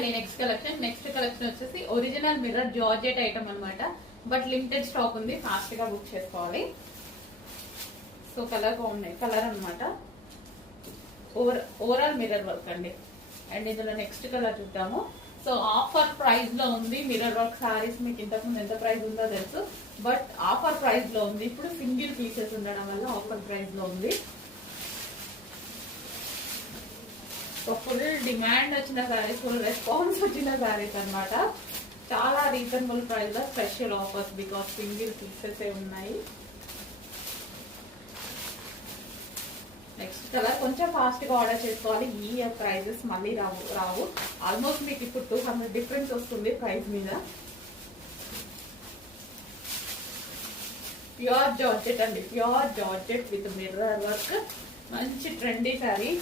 చూడండి next collection వచ్చేసి original mirror georgette item అన్నమాట. బట్ లిమిటెడ్ స్టాక్ ఉంది, ఫాస్ట్ గా బుక్ చేసుకోవాలి. సో కలర్ బాగున్నాయి, కలర్ అన్నమాట. ఓవరాల్ మిర్రర్ వర్క్ అండి. అండ్ ఇందులో నెక్స్ట్ కలర్ చూద్దాము. సో ఆఫర్ ప్రైస్ లో ఉంది మిర్రర్ వర్క్ సారీస్. మీకు ఇంతకుముందు ఎంత ప్రైస్ ఉందో తెలుసు, బట్ ఆఫర్ ప్రైస్ లో ఉంది. ఇప్పుడు సింగిల్ పీసెస్ ఉండడం వల్ల ఆఫర్ ప్రైస్ లో ఉంది. సో ఫుల్ డిమాండ్ వచ్చిన సారీస్, ఫుల్ రెస్పాన్స్ వచ్చిన సారీస్ అన్నమాట. చాలా రీజనబుల్ ప్రైస్ లో special offers, because single pieces ఉన్నాయి. నెక్స్ట్ కలర్ కొంచెం ఫాస్ట్ గా ఆర్డర్ చేసుకోవాలి. ఈ ప్రైజెస్ మళ్ళీ రావు. ఆల్మోస్ట్ మీకు ఇప్పుడు 200 డిఫరెన్స్ వస్తుంది ప్రైస్ మీద. ప్యూర్ జార్జెట్ అండి, pure georgette with mirror work. మంచి ట్రెండీ శారీ.